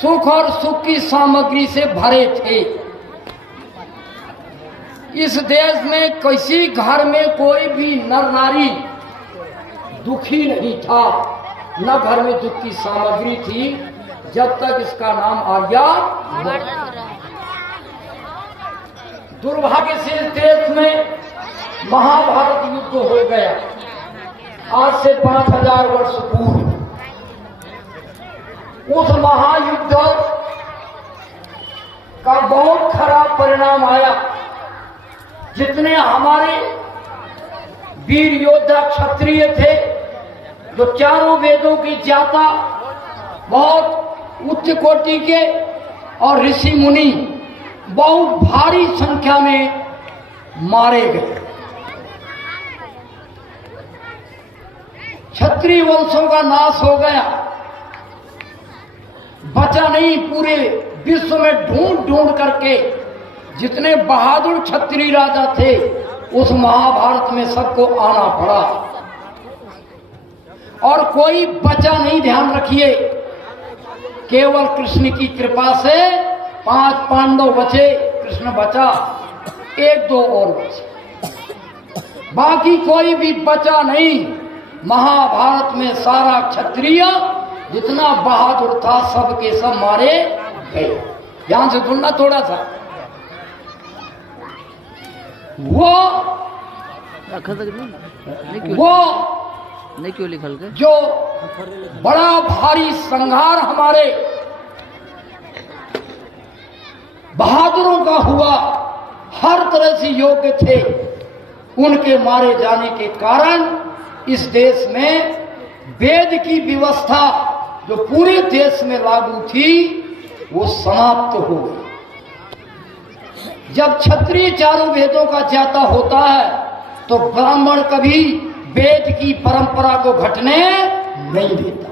सुख और सुख की सामग्री से भरे थे। इस देश में किसी घर में कोई भी नर नारी दुखी नहीं था, न घर में दुख की सामग्री थी, जब तक इसका नाम आर्या। दुर्भाग्य से इस देश में महाभारत युद्ध हो गया आज से 5000 वर्ष पूर्व। उस महायुद्ध का बहुत खराब परिणाम आया। जितने हमारे वीर योद्धा क्षत्रिय थे, जो चारों वेदों की ज्ञाता, बहुत उच्च कोटि के, और ऋषि मुनि बहुत भारी संख्या में मारे गए। क्षत्रिय वंशों का नाश हो गया, बचा नहीं। पूरे विश्व में ढूंढ ढूंढ करके जितने बहादुर क्षत्रिय राजा थे, उस महाभारत में सबको आना पड़ा और कोई बचा नहीं। ध्यान रखिए, केवल कृष्ण की कृपा से 5 पांडव बचे, कृष्ण बचा, 1-2 और बचे, बाकी कोई भी बचा नहीं। महाभारत में सारा क्षत्रिय जितना बहादुर था, सब के सब मारे गए। ध्यान से सुनना थोड़ा सा। वो नहीं क्यों लिखल के जो बड़ा भारी संहार हमारे बहादुरों का हुआ, हर तरह से योग्य थे, उनके मारे जाने के कारण इस देश में वेद की व्यवस्था जो पूरे देश में लागू थी, वो समाप्त हो गई। जब क्षत्रिय चारों वेदों का ज्ञाता होता है, तो ब्राह्मण कभी वेद की परंपरा को घटने नहीं देता।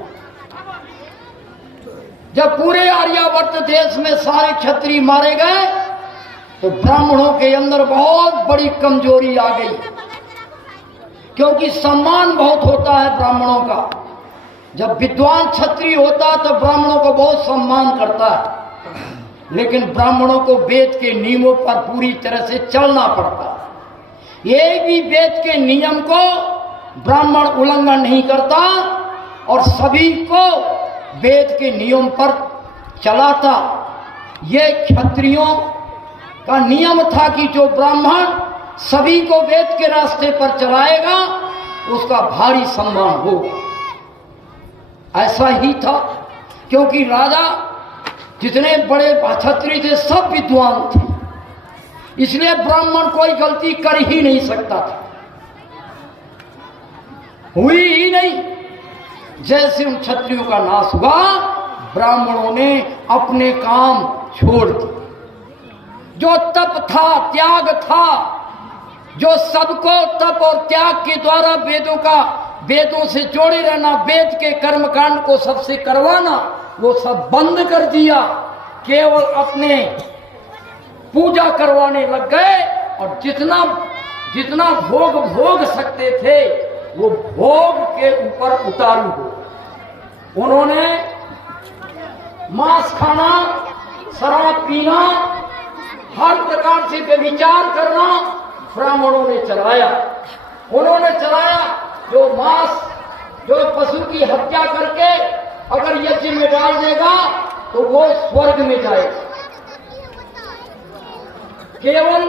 जब पूरे आर्यावर्त देश में सारे क्षत्रिय मारे गए, तो ब्राह्मणों के अंदर बहुत बड़ी कमजोरी आ गई, क्योंकि सम्मान बहुत होता है ब्राह्मणों का। जब विद्वान क्षत्रिय होता है तो ब्राह्मणों को बहुत सम्मान करता है, लेकिन ब्राह्मणों को वेद के नियमों पर पूरी तरह से चलना पड़ता है। एक भी वेद के नियम को ब्राह्मण उल्लंघन नहीं करता और सभी को वेद के नियम पर चलाता। ये क्षत्रियों का नियम था कि जो ब्राह्मण सभी को वेद के रास्ते पर चलाएगा, उसका भारी सम्मान होगा। ऐसा ही था, क्योंकि राजा जितने बड़े क्षत्रिय थे, सब विद्वान थे, इसलिए ब्राह्मण कोई गलती कर ही नहीं सकता था, हुई ही नहीं। जैसे उन क्षत्रियों का नाश हुआ, ब्राह्मणों ने अपने काम छोड़ दिए। जो तप था, त्याग था, जो सबको तप और त्याग के द्वारा वेदों से जोड़े रहना, वेद के कर्मकांड को सबसे करवाना, वो सब बंद कर दिया। केवल अपने पूजा करवाने लग गए और जितना भोग सकते थे, वो भोग के ऊपर उतारू हो। उन्होंने मांस खाना, शराब पीना, हर प्रकार से व्यभिचार करना ब्राह्मणों ने चलाया। उन्होंने चलाया जो मांस, जो पशु की हत्या करके अगर यज्ञ में डाल देगा तो वो स्वर्ग में जाएगा। केवल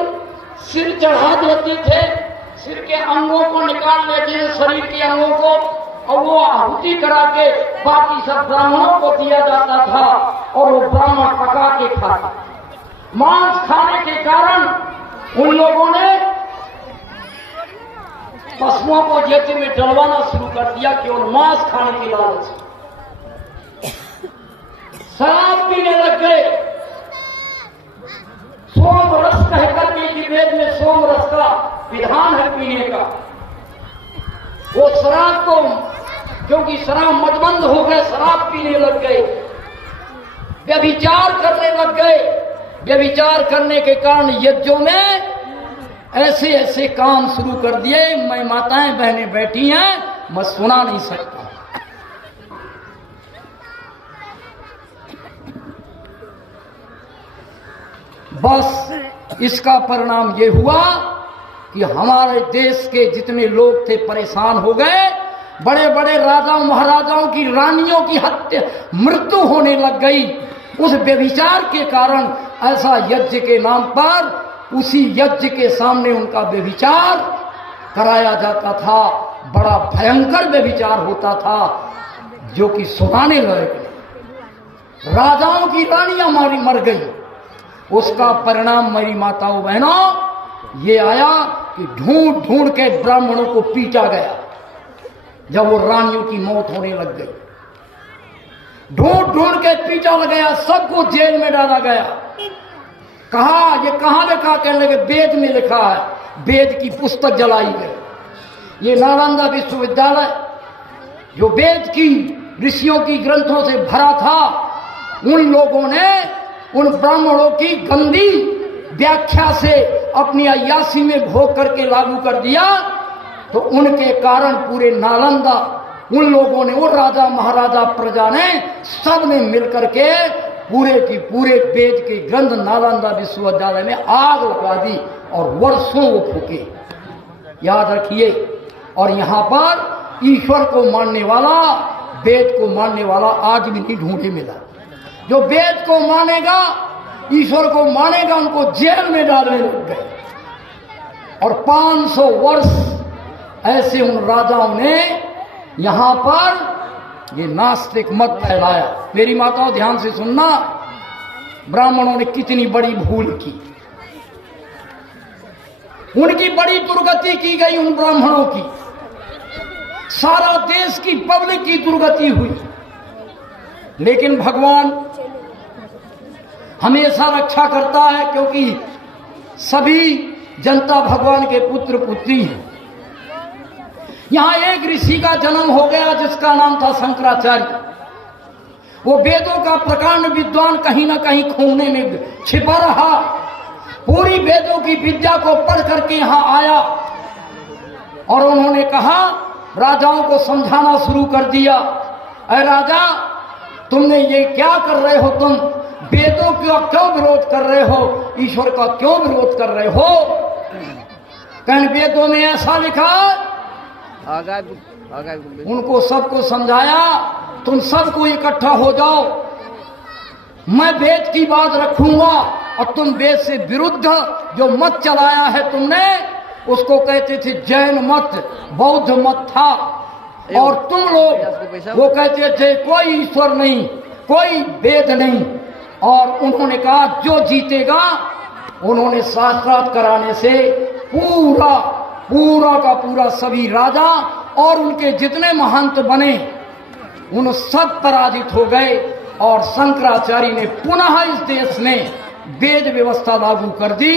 सिर चढ़ा देते थे, सिर के अंगों को निकाल लेते थे, शरीर के अंगों को, और वो आहुति करा के बाकी सब ब्राह्मणों को दिया जाता था और वो ब्राह्मण पका के खाते। मांस खाने के कारण उन लोगों ने पशुओं को यज्ञ में डलवाना शुरू कर दिया, केवल मांस खाने के लालच से। शराब पीने लग गए। सोम रस कहकर के वेद में सोम रस का विधान है पीने का। वो शराब को, क्योंकि शराब मदमंद हो गए, शराब पीने लग गए, व्यभिचार करने लग गए। व्यभिचार करने के कारण यज्ञों में ऐसे ऐसे काम शुरू कर दिए, मैं माताएं बहनें बैठी हैं, मैं सुना नहीं सकता। बस इसका परिणाम ये हुआ कि हमारे देश के जितने लोग थे परेशान हो गए। बड़े बड़े राजाओं महाराजाओं की रानियों की हत्या मृत्यु होने लग गई उस व्यभिचार के कारण। ऐसा यज्ञ के नाम पर उसी यज्ञ के सामने उनका व्यभिचार कराया जाता था। बड़ा भयंकर व्यभिचार होता था जो कि सुनाने लगे। राजाओं की रानियां मर गई। उसका परिणाम मेरी माताओं बहनों ये आया कि ढूंढ ढूंढ के ब्राह्मणों को पीटा गया। जब वो रानियों की मौत होने लग गई, ढूंढ ढूंढ के पीटा गया, सबको जेल में डाला गया। कहा ये कहां लिखा? कहने लगे वेद में लिखा है। वेद की पुस्तक जलाई गई। ये नालंदा विश्वविद्यालय जो वेद की ऋषियों की ग्रंथों से भरा था, उन लोगों ने उन ब्राह्मणों की गंदी व्याख्या से अपनी अय्यासी में भोग करके लागू कर दिया। तो उनके कारण पूरे नालंदा उन लोगों ने, वो राजा महाराजा प्रजा ने, सब ने मिलकर के पूरे की पूरे वेद के ग्रंथ नालंदा विश्वविद्यालय में आग लगा दी और वर्षों वो फूके। याद रखिए। और यहां पर ईश्वर को मानने वाला, वेद को मानने वाला आज भी नहीं ढूंढे मिला। जो वेद को मानेगा, ईश्वर को मानेगा, उनको जेल में डालने लग गए। और 500 वर्ष ऐसे उन राजाओं ने यहां पर ये नास्तिक मत फैलाया। मेरी माताओं ध्यान से सुनना, ब्राह्मणों ने कितनी बड़ी भूल की। उनकी बड़ी दुर्गति की गई उन ब्राह्मणों की। सारा देश की पब्लिक की दुर्गति हुई। लेकिन भगवान हमेशा रक्षा करता है, क्योंकि सभी जनता भगवान के पुत्र पुत्री हैं। यहां एक ऋषि का जन्म हो गया जिसका नाम था शंकराचार्य। वो वेदों का प्रकांड विद्वान कहीं ना कहीं खोने में छिपा रहा। पूरी वेदों की विद्या को पढ़ करके यहां आया और उन्होंने कहा, राजाओं को समझाना शुरू कर दिया, अरे राजा तुमने ये क्या कर रहे हो? तुम वेदों का क्यों विरोध कर रहे हो? ईश्वर का क्यों विरोध कर रहे हो? कहीं वेदों में ऐसा लिखा। उनको सबको समझाया, तुम सबको इकट्ठा हो जाओ, मैं वेद की बात रखूंगा और तुम वेद से विरुद्ध जो मत चलाया है तुमने, उसको कहते थे जैन मत, बौद्ध मत था। और तुम लोग वो कहते थे कोई ईश्वर नहीं, कोई वेद नहीं। और उन्होंने कहा जो जीतेगा, उन्होंने शास्त्रार्थ कराने से पूरा का पूरा सभी राजा और उनके जितने महंत बने, उन सब पराजित हो गए। और शंकराचार्य ने पुनः इस देश में वेद व्यवस्था लागू कर दी।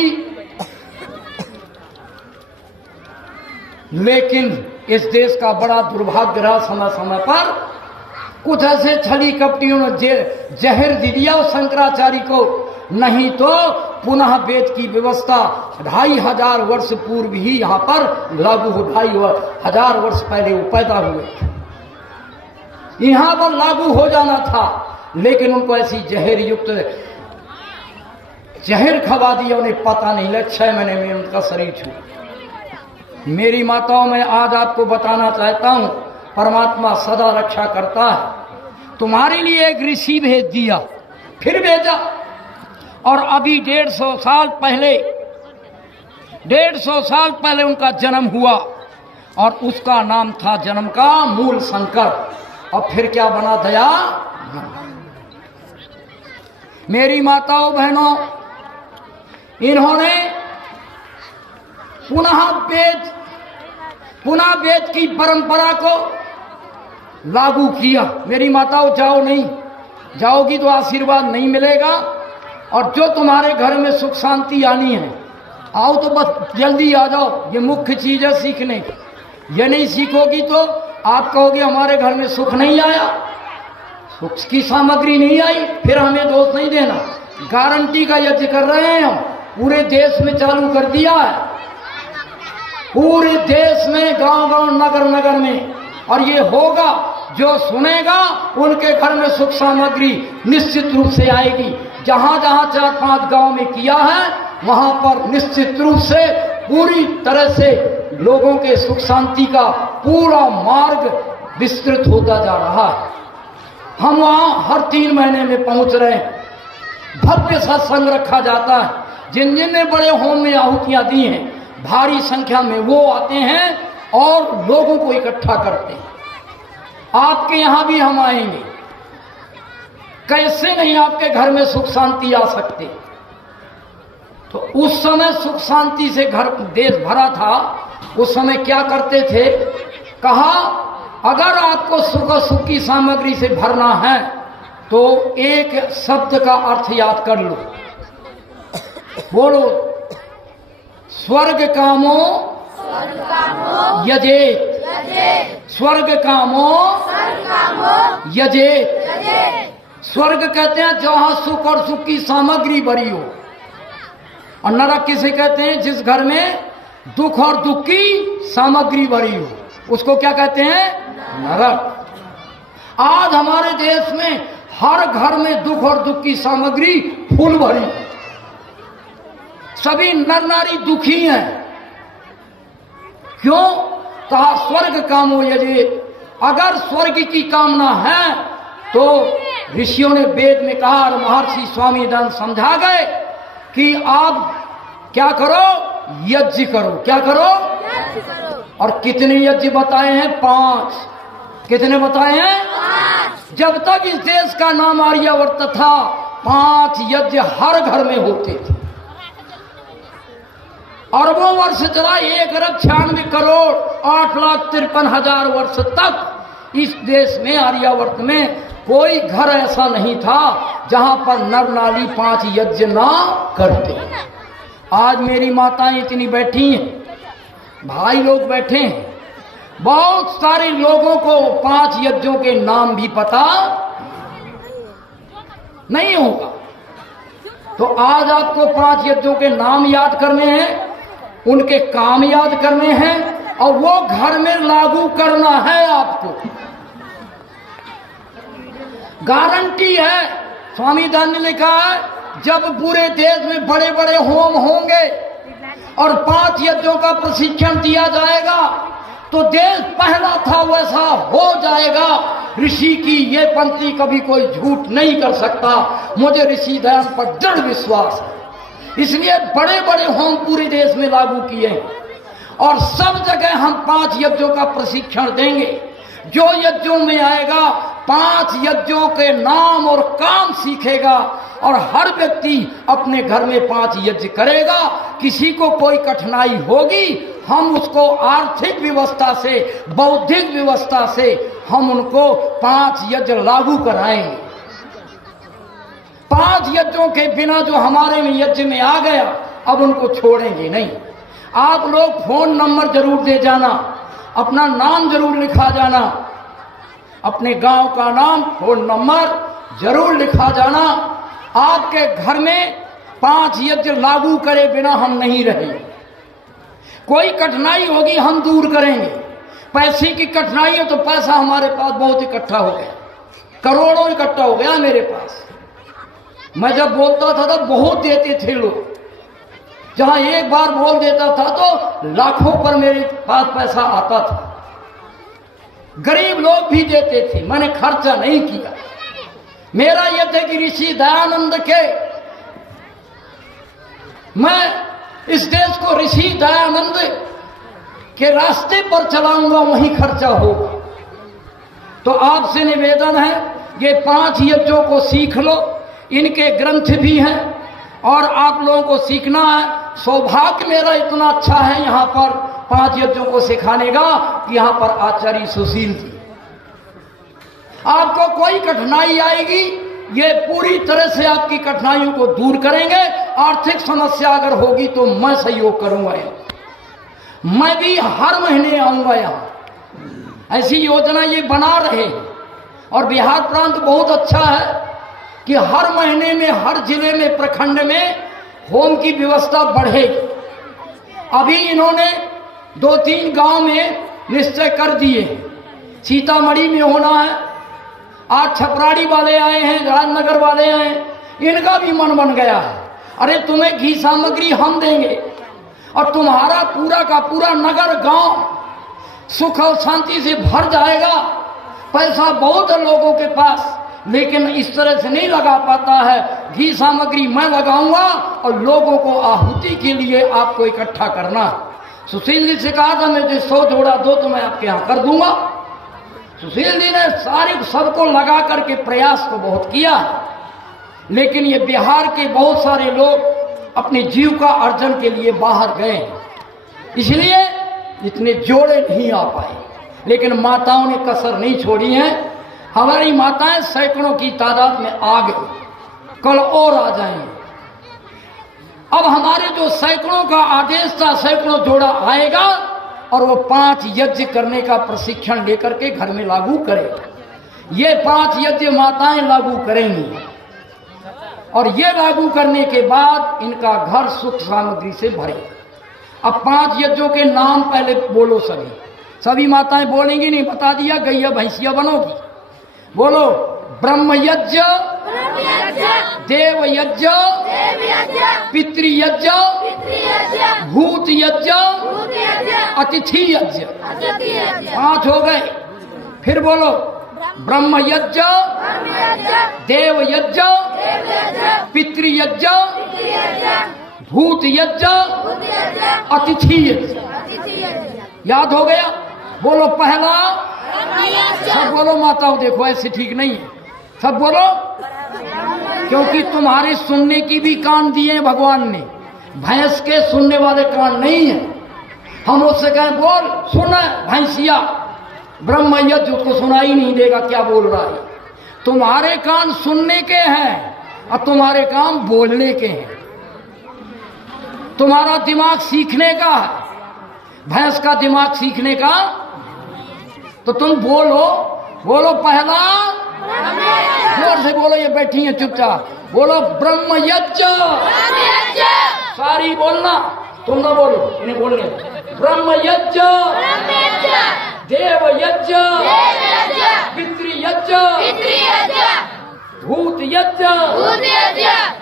लेकिन इस देश का बड़ा दुर्भाग्य रहा, समय समय पर कुछ ऐसे छली कपटियों ने जहर दे दिया शंकराचार्य को, नहीं तो पुनः वेद की व्यवस्था 2500 वर्ष पूर्व ही यहाँ पर लागू हो। 2500 वर्ष पहले वो पैदा हुए, यहाँ पर लागू हो जाना था। लेकिन उनको ऐसी जहर युक्त जहर खवा दिया, उन्हें पता नहीं लगा। 6 महीने में उनका शरीर छूटा। मेरी माताओं, मैं आज आपको बताना चाहता हूं, परमात्मा सदा रक्षा करता है। तुम्हारे लिए एक ऋषि भेज दिया, फिर भेजा। और अभी 150 साल पहले उनका जन्म हुआ और उसका नाम था जन्म का मूल शंकर। और फिर क्या बना? दया। मेरी माताओं बहनों, इन्होंने पुनः वेद की परंपरा को लागू किया। मेरी माताओं, जाओ नहीं, जाओगी तो आशीर्वाद नहीं मिलेगा। और जो तुम्हारे घर में सुख शांति आनी है, आओ तो बस जल्दी आ जाओ। ये मुख्य चीज है सीखने की। ये नहीं सीखोगी तो आप कहोगे हमारे घर में सुख नहीं आया, सुख की सामग्री नहीं आई, फिर हमें दोष नहीं देना। गारंटी का यज्ञ कर रहे हैं हम, पूरे देश में चालू कर दिया है, पूरे देश में, गांव-गांव, नगर-नगर में। और ये होगा जो सुनेगा उनके घर में सुख सामग्री निश्चित रूप से आएगी। जहां जहां 4-5 गांव में किया है वहां पर निश्चित रूप से पूरी तरह से लोगों के सुख शांति का पूरा मार्ग विस्तृत होता जा रहा है। हम वहां हर 3 महीने में पहुंच रहे हैं। भव्य सत्संग रखा जाता है। जिन जिन ने बड़े होम में आहुतियां दी हैं भारी संख्या में वो आते हैं और लोगों को इकट्ठा करते हैं। आपके यहां भी हम आएंगे। कैसे नहीं आपके घर में सुख शांति आ सकते। तो उस समय सुख शांति से घर देश भरा था। उस समय क्या करते थे, कहा अगर आपको सुख की सामग्री से भरना है तो एक शब्द का अर्थ याद कर लो। बोलो, स्वर्ग कामो यजेत, स्वर्ग कामो यजेत। स्वर्ग कहते हैं जहां सुख और सुख की सामग्री भरी हो, और नरक किसे कहते हैं जिस घर में दुख और दुख की सामग्री भरी हो, उसको क्या कहते हैं, नरक। आज हमारे देश में हर घर में दुख और दुख की सामग्री फूल भरी, सभी नर नारी दुखी हैं। क्यों? कहा स्वर्ग कामो यजेत। अगर स्वर्ग की कामना है तो ऋषियों ने वेद में कहा और महर्षि स्वामी दयानंद समझा गए कि आप क्या करो, यज्ञ करो। क्या करो? यज्ञ करो। और कितने यज्ञ बताए हैं? 5। कितने बताए हैं? 5। जब तक इस देश का नाम आर्यावर्त था 5 यज्ञ हर घर में होते थे। अरबों वर्ष चला, 1,96,8,53,000 वर्ष तक इस देश में आर्यावर्त में कोई घर ऐसा नहीं था जहां पर नर नारी 5 यज्ञ ना करते। आज मेरी माताएं इतनी बैठी हैं, भाई लोग बैठे हैं, बहुत सारे लोगों को 5 यज्ञों के नाम भी पता नहीं होगा। तो आज आपको 5 यज्ञों के नाम याद करने हैं, उनके काम याद करने हैं और वो घर में लागू करना है आपको। गारंटी है। स्वामी दयानंद ने लिखा है जब पूरे देश में बड़े बड़े होम होंगे और 5 यज्ञों का प्रशिक्षण दिया जाएगा तो देश पहला था वैसा हो जाएगा। ऋषि की ये पंक्ति कभी कोई झूठ नहीं कर सकता। मुझे ऋषि दयानंद पर दृढ़ विश्वास है। इसलिए बड़े बड़े होम पूरे देश में लागू किए और सब जगह हम 5 यज्ञों का प्रशिक्षण देंगे। जो यज्ञों में आएगा 5 यज्ञों के नाम और काम सीखेगा और हर व्यक्ति अपने घर में 5 यज्ञ करेगा। किसी को कोई कठिनाई होगी हम उसको आर्थिक व्यवस्था से, बौद्धिक व्यवस्था से हम उनको 5 यज्ञ लागू कराएंगे। 5 यज्ञों के बिना जो हमारे में यज्ञ में आ गया अब उनको छोड़ेंगे नहीं। आप लोग फोन नंबर जरूर दे जाना, अपना नाम जरूर लिखा जाना, अपने गांव का नाम, फोन नंबर जरूर लिखा जाना। आपके घर में 5 यज्ञ लागू करे बिना हम नहीं रहेंगे। कोई कठिनाई होगी हम दूर करेंगे। पैसे की कठिनाई हो तो पैसा हमारे पास बहुत इकट्ठा हो गया, करोड़ों इकट्ठा हो गया मेरे पास। मैं जब बोलता था तो बहुत देते थे लोग। जहां एक बार बोल देता था तो लाखों पर मेरे पास पैसा आता था। गरीब लोग भी देते थे, मैंने खर्चा नहीं किया। मेरा यह था कि ऋषि दयानंद के, मैं इस देश को ऋषि दयानंद के रास्ते पर चलाऊंगा, वहीं खर्चा होगा। तो आपसे निवेदन है ये 5 यज्ञों को सीख लो। इनके ग्रंथ भी हैं और आप लोगों को सीखना है। सौभाग्य मेरा इतना अच्छा है यहाँ पर 5 यज्ञों को सिखाने का कि यहाँ पर आचार्य सुशील जी। आपको कोई कठिनाई आएगी ये पूरी तरह से आपकी कठिनाइयों को दूर करेंगे। आर्थिक समस्या अगर होगी तो मैं सहयोग करूंगा। मैं भी हर महीने आऊंगा यहाँ। ऐसी योजना ये बना रहे और बिहार प्रांत बहुत अच्छा है कि हर महीने में हर जिले में, प्रखंड में होम की व्यवस्था बढ़ेगी। अभी इन्होंने 2-3 गांव में निश्चय कर दिए सीतामढ़ी में होना है, आज छपराड़ी वाले आए हैं, राजनगर वाले आए हैं, इनका भी मन बन गया है, अरे तुम्हें घी सामग्री हम देंगे और तुम्हारा पूरा का पूरा नगर गांव सुख और शांति से भर जाएगा। पैसा बहुत है लोगों के पास, लेकिन इस तरह से नहीं लगा पाता है। घी सामग्री मैं लगाऊंगा और लोगों को आहुति के लिए आपको इकट्ठा करना। सुशील जी से कहा था मुझे 100 जोड़ा दो तो मैं आपके यहाँ कर दूंगा। सुशील जी ने सारे सबको लगा करके प्रयास तो बहुत किया, लेकिन ये बिहार के बहुत सारे लोग अपने जीव का अर्जन के लिए बाहर गए, इसलिए इतने जोड़े नहीं आ पाए। लेकिन माताओं ने कसर नहीं छोड़ी है, हमारी माताएं सैकड़ों की तादाद में आ गई, कल और आ जाएंगे। अब हमारे जो सैकड़ों का आदेश था, सैकड़ों जोड़ा आएगा और वो 5 यज्ञ करने का प्रशिक्षण लेकर के घर में लागू करेगा। ये 5 यज्ञ माताएं लागू करेंगी और ये लागू करने के बाद इनका घर सुख सामग्री से भरे। अब 5 यज्ञों के नाम पहले बोलो, सभी माताएं बोलेंगी, नहीं बता दिया, गैया भैंसिया बनोगी। बोलो, ब्रह्म यज्ञ, देव यज्ञ, पितृयज्ञ, भूत यज्ञ, अतिथि यज्ञ। 5 हो गए। फिर बोलो, ब्रह्म यज्ञ, देव यज्ञ, पितृयज्ञ, भूत यज्ञ, अतिथि यज्ञ। याद हो गया? बोलो पहला, सब बोलो माताओं, देखो ऐसे ठीक नहीं है, सब बोलो, क्योंकि तुम्हारे सुनने की भी कान दिए हैं भगवान ने, भैंस के सुनने वाले कान नहीं है। हम उससे कहें बोल, सुन भैंसिया, ब्रह्म यज्ञ उसको सुनाई नहीं देगा क्या बोल रहा है। तुम्हारे कान सुनने के हैं और तुम्हारे काम बोलने के हैं। तुम्हारा दिमाग सीखने का है, भैंस का दिमाग सीखने का। तो तुम बोलो, बोलो पहला, जोर से बोलो, ये बैठी है चुपचाप, बोलो ब्रह्म यज्ञ। सारी बोलना, तुम ना बोलो, इन्हें बोलने। ब्रह्म यज्ञ, देव यज्ञ, पितृयज्ञ, भूत यज्ञ,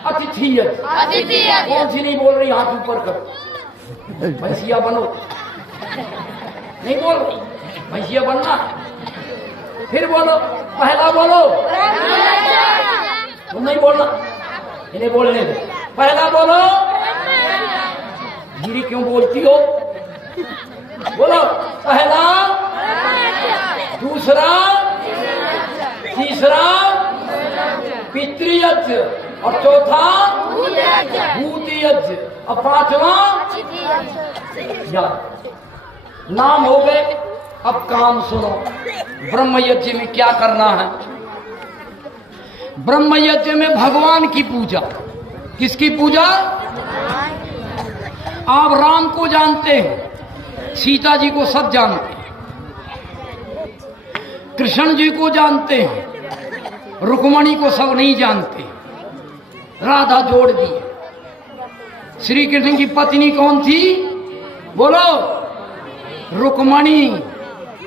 अतिथि यज्ञ। कौन सी नहीं बोल रही? हाथ ऊपर करो, भैंसिया बनो। नहीं बोल रही, भैंसिया बनना। फिर बोलो, पहला बोलो, तुम नहीं बोलना, इन्हें बोलने दो। पहला बोलो, धीरे क्यों बोलती हो? बोलो, पहला, दूसरा, तीसरा पितृयज्ञ और चौथा भूत यज्ञ और 5वां नाम हो गए। अब काम सुनो, ब्रह्म यज्ञ में क्या करना है? ब्रह्म यज्ञ में भगवान की पूजा। किसकी पूजा? आप राम को जानते हैं, सीता जी को सब जानते हैं, कृष्ण जी को जानते हैं, रुक्मणी को सब नहीं जानते, राधा जोड़ दी। श्री कृष्ण की पत्नी कौन थी? बोलो, रुक्मणी।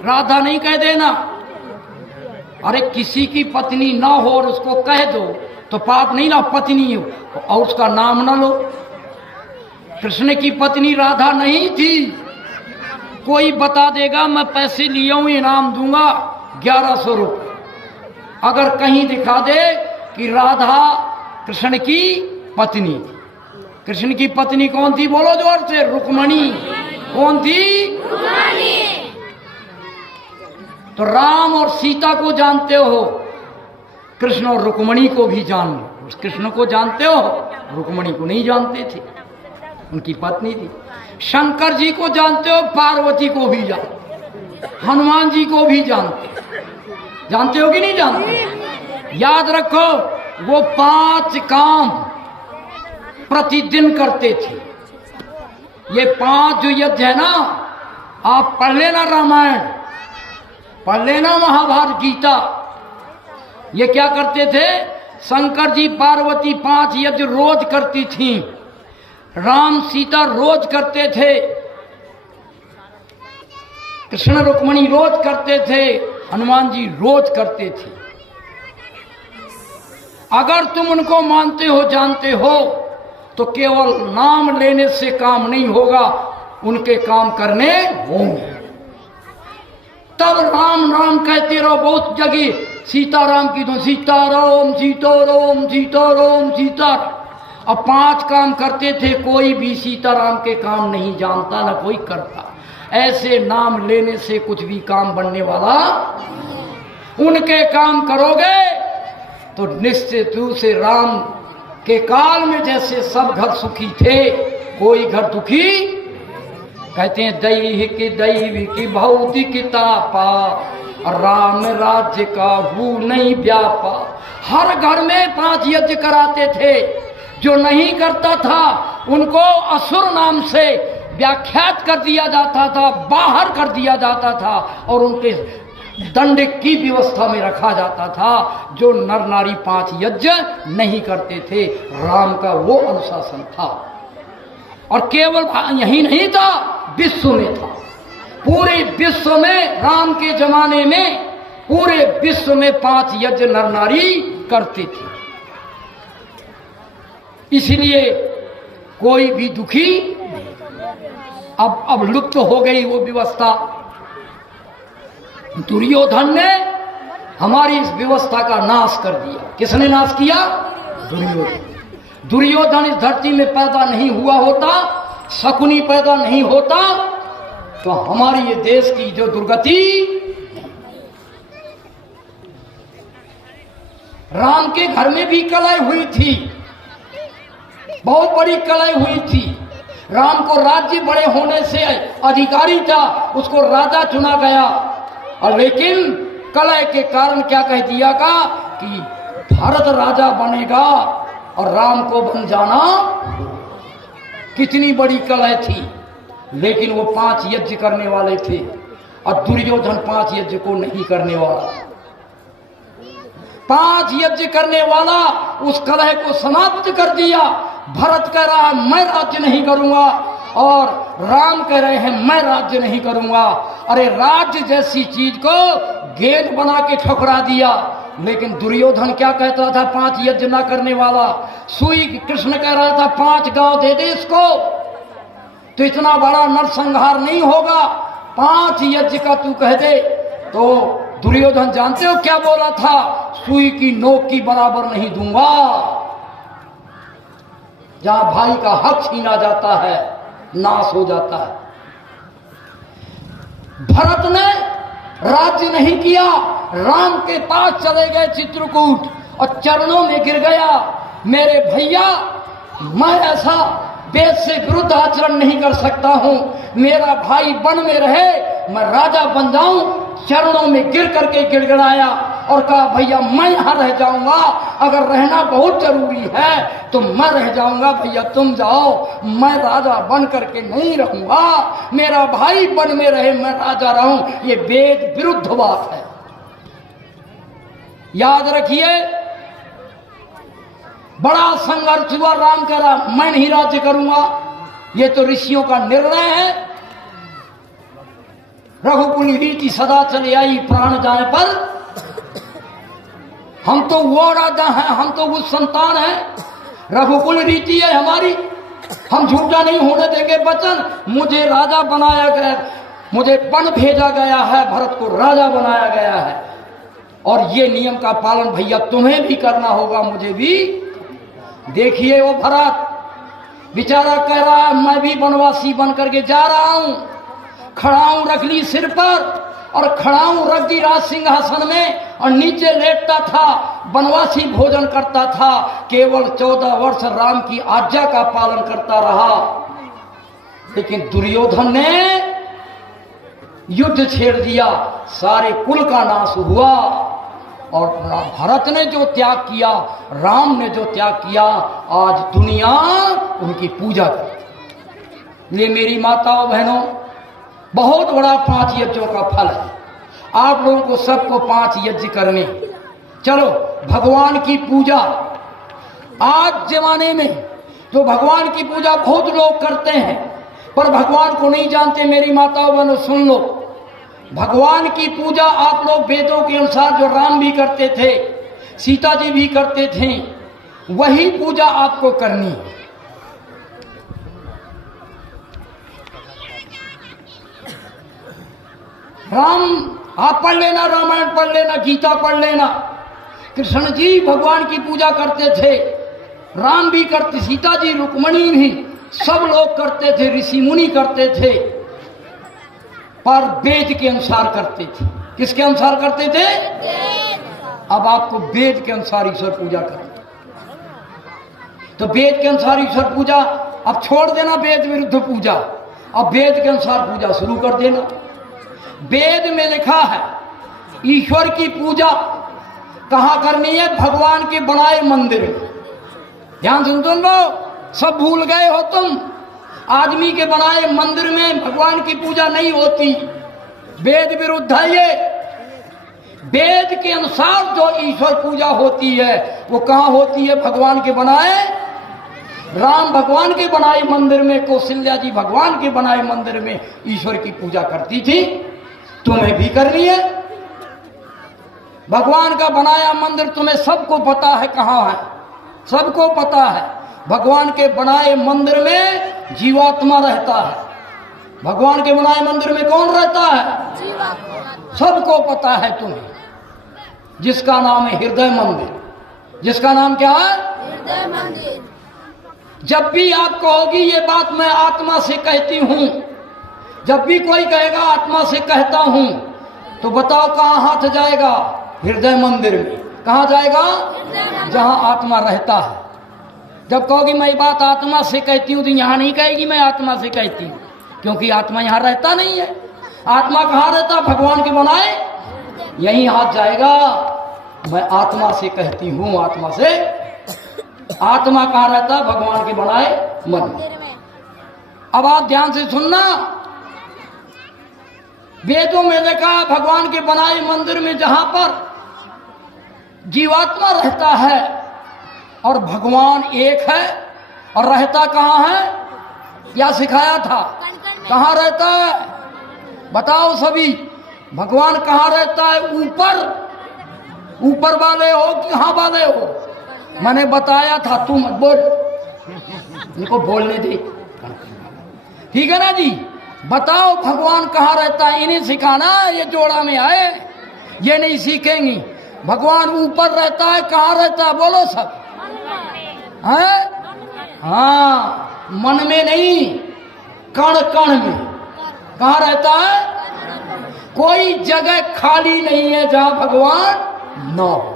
राधा नहीं कह देना। अरे किसी की पत्नी ना हो और उसको कह दो तो पाप नहीं ना, पत्नी हो और उसका नाम ना लो। कृष्ण की पत्नी राधा नहीं थी। कोई बता देगा मैं पैसे लिया हूं, इनाम दूंगा 1100 रुपये, अगर कहीं दिखा दे कि राधा कृष्ण की पत्नी। कृष्ण की पत्नी कौन थी? बोलो जोर से, रुक्मणी। कौन थी? रुक्मणी। तो राम और सीता को जानते हो, कृष्ण और रुक्मणी को भी जान लो। कृष्ण को जानते हो, रुक्मणी को नहीं जानते थे, उनकी पत्नी थी। शंकर जी को जानते हो, पार्वती को भी जानते, हनुमान जी को भी जानते हो कि नहीं जानते? याद रखो, वो 5 काम प्रतिदिन करते थे। ये 5 जो यज्ञ है ना, आप पढ़ लेना, रामायण पढ़ लेना, महाभारत, गीता। ये क्या करते थे? शंकर जी पार्वती 5 यज्ञ रोज करती थी, राम सीता रोज करते थे, कृष्ण रुक्मणी रोज करते थे, हनुमान जी रोज करते थे। अगर तुम उनको मानते हो, जानते हो, तो केवल नाम लेने से काम नहीं होगा, उनके काम करने होंगे। तब राम राम कहते रहो। बहुत जगह सीताराम की तो सीताराम सीताराम सीताराम सीताराम। अब 5 काम करते थे, कोई भी सीताराम के काम नहीं जानता, ना कोई करता। ऐसे नाम लेने से कुछ भी काम बनने वाला। उनके काम करोगे तो निश्चित रूप से राम के काल में जैसे सब घर सुखी थे, कोई घर दुखी। कहते हैं दैविक भौतिक तापा, राम राज्य का हु नहीं व्यापा। हर घर में 5 यज्ञ कराते थे। जो नहीं करता था उनको असुर नाम से व्याख्यात कर दिया जाता था, बाहर कर दिया जाता था और उनके दंड की व्यवस्था में रखा जाता था। जो नर नारी 5 यज्ञ नहीं करते थे, राम का वो अनुशासन था। और केवल यही नहीं था, विश्व में था। पूरे विश्व में राम के जमाने में पूरे विश्व में 5 यज्ञ नर नारी करते थे। इसलिए कोई भी दुखी। अब लुप्त हो गई वो व्यवस्था। दुर्योधन ने हमारी इस व्यवस्था का नाश कर दिया। किसने नाश किया? दुर्योधन। दुर्योधन इस धरती में पैदा नहीं हुआ होता, शकुनी पैदा नहीं होता, तो हमारी ये देश की जो दुर्गति। राम के घर में भी कलह हुई थी, बहुत बड़ी कलह हुई थी। राम को राज्य बड़े होने से अधिकारी था, उसको राजा चुना गया। और लेकिन कलह के कारण क्या कह दिया का कि भारत राजा बनेगा और राम को बन जाना। कितनी बड़ी कलह थी। लेकिन वो 5 यज्ञ करने वाले थे और दुर्योधन 5 यज्ञ को नहीं करने वाला। 5 यज्ञ करने वाला उस कलह को समाप्त कर दिया। भरत कह रहा है मैं राज्य नहीं करूंगा और राम कह रहे हैं मैं राज्य नहीं करूंगा। अरे राज्य जैसी चीज को गेंद बना के ठुकरा दिया। लेकिन दुर्योधन क्या कहता था? 5 यज्ञ ना करने वाला। सुई कृष्ण कह रहा था 5 गांव दे दे इसको, तो इतना बड़ा नरसंहार नहीं होगा। 5 यज्ञ का तू कह दे। तो दुर्योधन जानते हो क्या बोला था? सुई की नोक की बराबर नहीं दूंगा। जहां भाई का हक छीना जाता है, नाश हो जाता है। भरत ने राज्य नहीं किया, राम के पास चले गए चित्रकूट और चरणों में गिर गया। मेरे भैया, मैं ऐसा वेद से विरुद्ध आचरण नहीं कर सकता हूं। मेरा भाई वन में रहे, मैं राजा बन जाऊं। चरणों में गिर करके गिड़गिड़ाया और कहा भैया मैं यहां रह जाऊंगा, अगर रहना बहुत जरूरी है तो मैं रह जाऊंगा, भैया तुम जाओ, मैं राजा बन करके नहीं रहूंगा। मेरा भाई वन में रहे, मैं राजा रहूं, ये वेद विरुद्ध बात है। याद रखिए, बड़ा संघर्ष हुआ। राम कह रहा मैं नहीं राज्य करूंगा, ये तो ऋषियों का निर्णय है। रघुकुल रीति सदा चले आई, प्राण जाने पर हम तो वो राजा हैं, हम तो वो संतान हैं। रघुकुल रीति है हमारी, हम झूठा नहीं होने देंगे वचन। मुझे राजा बनाया गया, मुझे वन भेजा गया है, भरत को राजा बनाया गया है। और ये नियम का पालन भैया तुम्हें भी करना होगा, मुझे भी। देखिए वो भरत बेचारा कह रहा है मैं भी वनवासी बन करके जा रहा हूं। खड़ाऊं रख ली सिर पर और खड़ाऊं रख दी राज सिंहासन में और नीचे लेटता था, वनवासी भोजन करता था। केवल 14 वर्ष राम की आज्ञा का पालन करता रहा। लेकिन दुर्योधन ने युद्ध छेड़ दिया, सारे कुल का नाश हुआ। और भरत ने जो त्याग किया, राम ने जो त्याग किया, आज दुनिया उनकी पूजा करती। ये मेरी माताओं बहनों, बहुत बड़ा 5 यज्ञों का फल है। आप लोगों को सबको 5 यज्ञ करने। चलो भगवान की पूजा, आज जमाने में तो भगवान की पूजा बहुत लोग करते हैं पर भगवान को नहीं जानते। मेरी माताओं बहनों सुन लो, भगवान की पूजा आप लोग वेदों के अनुसार जो राम भी करते थे, सीता जी भी करते थे, वही पूजा आपको करनी है। राम आप पढ़ लेना, रामायण पढ़ लेना, गीता पढ़ लेना। कृष्ण जी भगवान की पूजा करते थे, राम भी करते, सीता जी, रुक्मणी भी, सब लोग करते थे, ऋषि मुनि करते थे, पर वेद के अनुसार करते थे। किसके अनुसार करते थे? अब आपको वेद के अनुसार ईश्वर पूजा करनी। तो वेद के अनुसार ईश्वर पूजा अब छोड़ देना, वेद विरुद्ध पूजा, अब वेद के अनुसार पूजा शुरू कर देना। वेद में लिखा है ईश्वर की पूजा कहाँ करनी है? भगवान के बनाए मंदिर में। ध्यान सुन लो, सब भूल गए हो तुम। आदमी के बनाए मंदिर में भगवान की पूजा नहीं होती, वेद विरुद्ध है ये। वेद के अनुसार जो ईश्वर पूजा होती है वो कहाँ होती है? भगवान के बनाए, राम भगवान के बनाए मंदिर में, कौशल्या जी भगवान के बनाए मंदिर में ईश्वर की पूजा करती थी। तुम्हें भी करनी है। भगवान का बनाया मंदिर तुम्हें सबको पता है कहाँ है, सबको पता है। भगवान के बनाए मंदिर में जीवात्मा रहता है। भगवान के बनाए मंदिर में कौन रहता है? जीवात्मा। सबको पता है तुम्हें, जिसका नाम है हृदय मंदिर। जिसका नाम क्या है? हृदय मंदिर। जब भी आप कहोगी ये बात मैं आत्मा से कहती हूं, जब भी कोई कहेगा आत्मा से कहता हूं, तो बताओ कहां हाथ जाएगा? हृदय मंदिर में। कहां जाएगा? जहां आत्मा रहता है। जब कहोगी मैं ये बात आत्मा से कहती हूं, तो यहां नहीं कहेगी मैं आत्मा से कहती हूं, क्योंकि आत्मा यहां रहता नहीं है। आत्मा कहां रहता? भगवान के बनाए, यही हाथ जाएगा मैं आत्मा से कहती हूं। आत्मा से, आत्मा कहां रहता? भगवान के बनाए मंदिर में। अब आप ध्यान से सुनना, वेदों में लिखा है भगवान के बनाए मंदिर में जहां पर जीवात्मा रहता है और भगवान एक है, और रहता कहां है? क्या सिखाया था? कहां रहता है? बताओ सभी, भगवान कहां रहता है? ऊपर, ऊपर वाले हो कि कहां वाले हो? मैंने बताया था, तू मत बोल, इनको बोलने दे, ठीक है ना जी? बताओ भगवान कहाँ रहता है? इन्हें सिखाना, ये जोड़ा में आए, ये नहीं सीखेंगी। भगवान ऊपर रहता है, कहाँ रहता है? बोलो सब, है? हाँ, मन में नहीं, कण कण में। कहाँ रहता है? कोई जगह खाली नहीं है जहां भगवान न हो।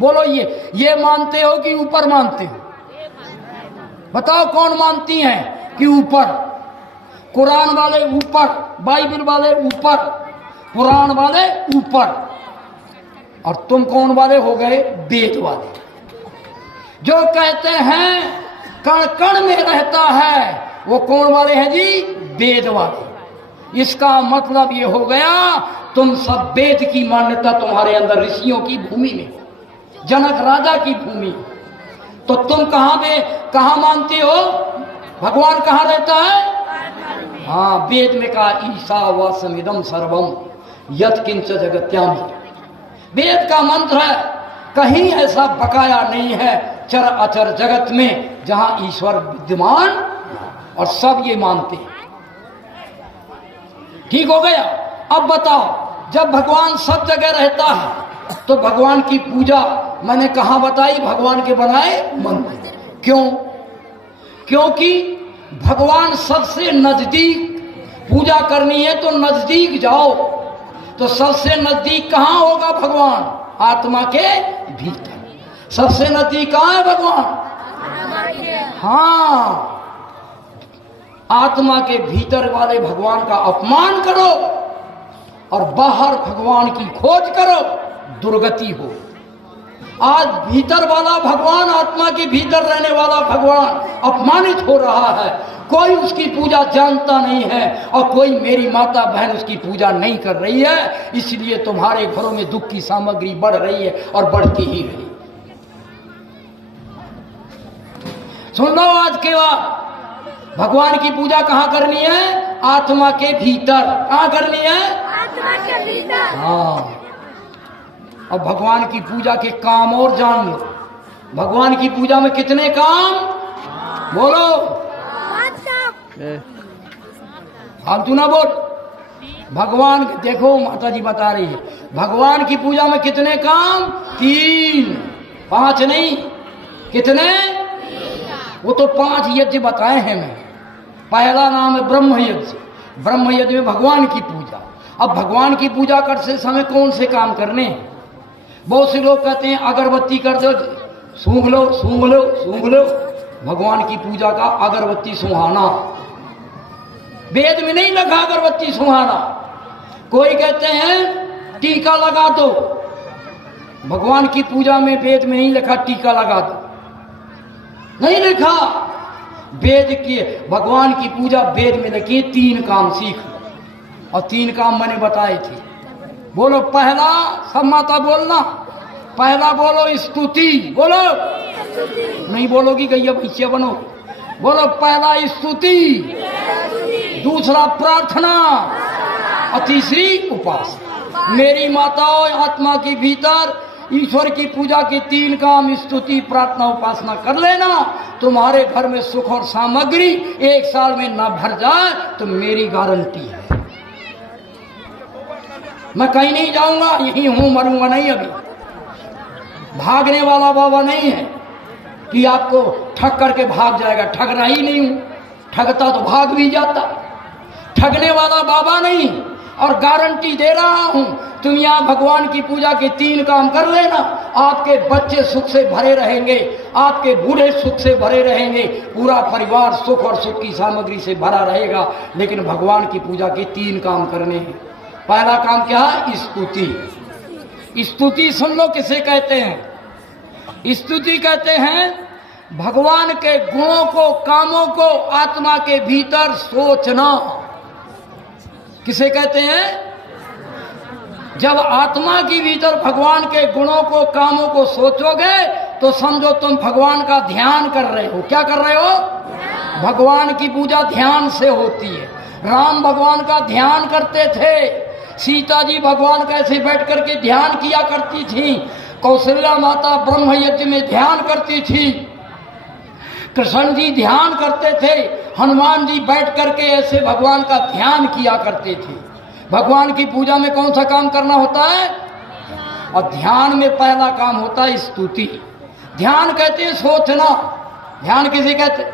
बोलो ये मानते हो कि ऊपर मानते हो? बताओ कौन मानती हैं कि ऊपर? कुरान वाले ऊपर, बाइबल वाले ऊपर, पुराण वाले ऊपर, और तुम कौन वाले हो गए? वेद वाले, जो कहते हैं कण कण में रहता है। वो कौन वाले हैं जी? वेद वाले। इसका मतलब ये हो गया तुम सब वेद की मान्यता तुम्हारे अंदर ऋषियों की भूमि में, जनक राजा की भूमि। तो तुम कहां मानते हो भगवान कहां रहता है? हाँ, वेद में कहा ईशावास्यमिदं सर्वम यत्किंच जगत्याम। वेद का मंत्र है, कहीं ऐसा बकाया नहीं है चर अचर जगत में जहां ईश्वर विद्यमान, और सब ये मानते हैं। ठीक हो गया? अब बताओ, जब भगवान सब जगह रहता है तो भगवान की पूजा मैंने कहां बताई? भगवान के बनाए मंदिर। क्यों? क्योंकि भगवान सबसे नजदीक, पूजा करनी है तो नजदीक जाओ। तो सबसे नजदीक कहां होगा भगवान? आत्मा के भीतर। सबसे नजदीक कहां है भगवान? हाँ, आत्मा के भीतर वाले भगवान का अपमान करो और बाहर भगवान की खोज करो, दुर्गति हो। आज भीतर वाला भगवान, आत्मा के भीतर रहने वाला भगवान अपमानित हो रहा है। कोई उसकी पूजा जानता नहीं है और कोई मेरी माता बहन उसकी पूजा नहीं कर रही है। इसलिए तुम्हारे घरों में दुख की सामग्री बढ़ रही है और बढ़ती ही रही। सुन लो, आज के बाद भगवान की पूजा कहां करनी है? आत्मा के भीतर। कहां करनी है? आत्मा के भीतर। हाँ, अब भगवान की पूजा के काम और जान लो। भगवान की पूजा में कितने काम? बोलो। हम तू ना बोल। भगवान देखो, माता जी बता रही है, भगवान की पूजा में कितने काम? 3, 5 नहीं, कितने? वो तो 5 यज्ञ बताए हैं मैं। पहला नाम है ब्रह्म यज्ञ। ब्रह्म यज्ञ में भगवान की पूजा। अब भगवान की पूजा करते समय कौन से काम करने हैं? बहुत से लोग कहते हैं अगरबत्ती कर दो, सूंघ लो सूंघ लो सूंघ लो। भगवान की पूजा का अगरबत्ती सुहाना, वेद में नहीं लगा अगरबत्ती सुहाना। कोई कहते हैं टीका लगा दो, भगवान की पूजा में वेद में नहीं लिखा टीका लगा दो, नहीं लिखा। वेद की भगवान की पूजा वेद में लिखी 3 काम सीख लो, और 3 काम मैंने बताए थे। बोलो पहला, सब माता बोलना, पहला बोलो स्तुति। बोलो, नहीं बोलोगी गैया भैंसिया बनो। बोलो पहला स्तुति, दूसरा प्रार्थना, और तीसरी उपासना। मेरी माताओं, आत्मा के भीतर ईश्वर की पूजा के 3 काम स्तुति प्रार्थना उपासना कर लेना। तुम्हारे घर में सुख और सामग्री 1 साल में ना भर जाए तो मेरी गारंटी है। मैं कहीं नहीं जाऊंगा, यहीं हूं, मरूंगा नहीं। अभी भागने वाला बाबा नहीं है कि आपको ठग करके भाग जाएगा। ठग रहा ही नहीं हूं, ठगता तो भाग भी जाता। ठगने वाला बाबा नहीं, और गारंटी दे रहा हूं, तुम यहाँ भगवान की पूजा के 3 काम कर लेना, आपके बच्चे सुख से भरे रहेंगे, आपके बूढ़े सुख से भरे रहेंगे, पूरा परिवार सुख और सुख की सामग्री से भरा रहेगा। लेकिन भगवान की पूजा के 3 काम करने हैं। पहला काम क्या है? स्तुति। स्तुति सुन लो किसे कहते हैं? स्तुति कहते हैं भगवान के गुणों को, कामों को आत्मा के भीतर सोचना। किसे कहते हैं? जब आत्मा के भीतर भगवान के गुणों को, कामों को सोचोगे तो समझो तुम भगवान का ध्यान कर रहे हो। क्या कर रहे हो? भगवान की पूजा ध्यान से होती है। राम भगवान का ध्यान करते थे, सीता जी भगवान कैसे बैठ करके ध्यान किया करती थी, कौशल्या माता ब्रह्म यज्ञ में ध्यान करती थी, कृष्ण जी ध्यान करते थे, हनुमान जी बैठ करके ऐसे भगवान का ध्यान किया करते थे। भगवान की पूजा में कौन सा काम करना होता है? और ध्यान में पहला काम होता है स्तुति। ध्यान कहते हैं सोचना। ध्यान किसे कहते हैं?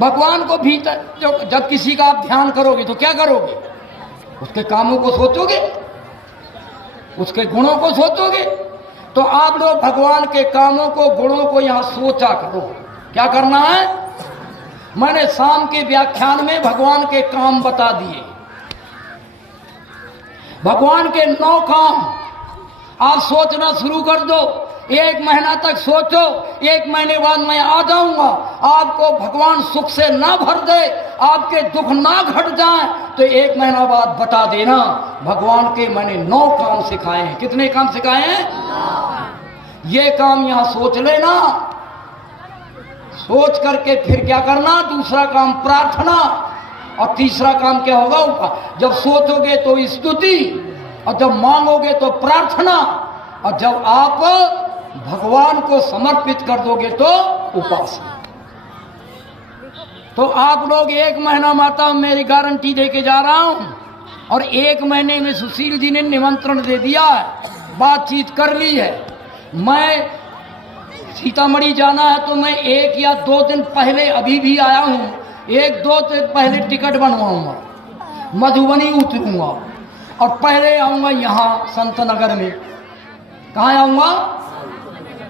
भगवान को भीतर। जब किसी का आप ध्यान करोगे तो क्या करोगे? उसके कामों को सोचोगे, उसके गुणों को सोचोगे। तो आप लोग भगवान के कामों को, गुणों को यहां सोचा करो। क्या करना है? मैंने शाम के व्याख्यान में भगवान के काम बता दिए। भगवान के 9 काम आप सोचना शुरू कर दो। 1 महीना तक सोचो, 1 महीने बाद मैं आ जाऊंगा। आपको भगवान सुख से ना भर दे, आपके दुख ना घट जाए तो 1 महीना बाद बता देना। भगवान के मैंने 9 काम सिखाए हैं। कितने काम सिखाए हैं? 9। ये काम यहां सोच लेना। सोच करके फिर क्या करना? दूसरा काम प्रार्थना, और तीसरा काम क्या होगा? जब सोचोगे तो स्तुति, और जब मांगोगे तो प्रार्थना, और जब आप भगवान को समर्पित कर दोगे तो उपासना। तो आप लोग 1 महीना माता मेरी गारंटी दे के जा रहा हूं, और 1 महीने में सुशील जी ने निमंत्रण दे दिया है, बातचीत कर ली है। मैं सीतामढ़ी जाना है तो मैं 1 या 2 दिन पहले अभी भी आया हूं, 1-2 दिन पहले टिकट बनवाऊंगा, मधुबनी उतरूंगा और पहले आऊंगा यहाँ संत नगर में। कहाँ आऊंगा?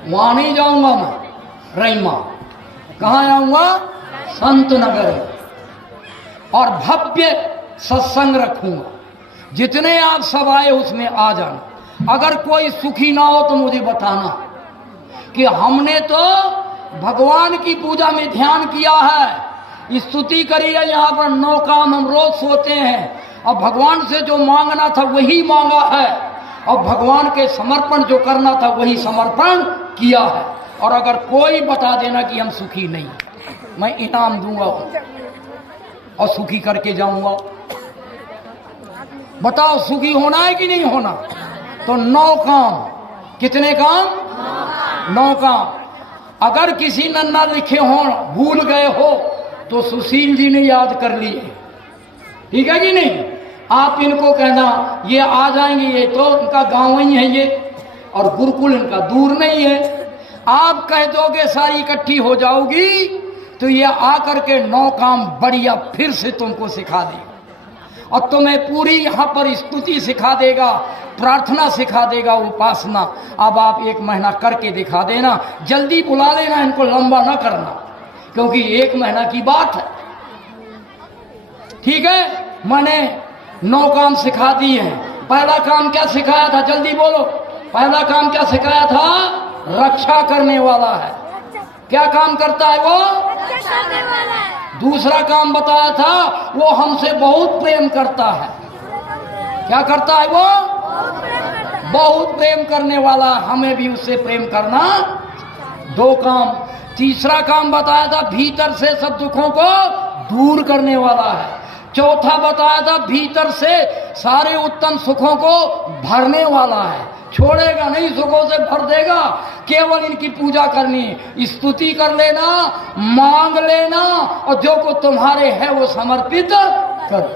वहां नहीं जाऊंगा मैं, रईमा। कहाँ आऊंगा? संत नगर में। और भव्य सत्संग रखूंगा। जितने आप सब आए उसमें आ जाना। अगर कोई सुखी ना हो तो मुझे बताना कि हमने तो भगवान की पूजा में ध्यान किया है, स्तुति करी है। यहाँ पर 9 काम हम रोज सोते हैं, और भगवान से जो मांगना था वही मांगा है, और भगवान के समर्पण जो करना था वही समर्पण किया है। और अगर कोई बता देना कि हम सुखी नहीं, मैं इनाम दूंगा और सुखी करके जाऊंगा। बताओ सुखी होना है कि नहीं होना? तो 9 काम। कितने काम? 9 काम। अगर किसी ने न लिखे हो, भूल गए हो, तो सुशील जी ने याद कर लिए, ठीक है कि नहीं? आप इनको कहना ये आ जाएंगे, ये तो इनका गांव ही है ये, और गुरुकुल इनका दूर नहीं है। आप कह दोगे सारी इकट्ठी हो जाओगी, तो ये आकर के 9 काम बढ़िया फिर से तुमको सिखा देगा, और तुम्हें पूरी यहाँ पर स्तुति सिखा देगा, प्रार्थना सिखा देगा, उपासना। अब आप 1 महीना करके दिखा देना, जल्दी बुला लेना, इनको लंबा ना करना, क्योंकि 1 महीना की बात है, ठीक है? मैंने 9 काम सिखा दिए हैं। पहला काम क्या सिखाया था? जल्दी बोलो। पहला काम क्या सिखाया था? रक्षा करने वाला है। क्या काम करता है वो? रक्षा करने वाला है। दूसरा काम बताया था, वो हमसे बहुत प्रेम करता है। क्या करता है वो? बहुत प्रेम करने वाला, हमें भी उससे प्रेम करना। 2 काम। तीसरा काम बताया था, भीतर से सब दुखों को दूर करने वाला है। चौथा बताया था, भीतर से सारे उत्तम सुखों को भरने वाला है, छोड़ेगा नहीं, सुखों से भर देगा। केवल इनकी पूजा करनी, स्तुति कर लेना, मांग लेना, और जो को तुम्हारे है वो समर्पित कर,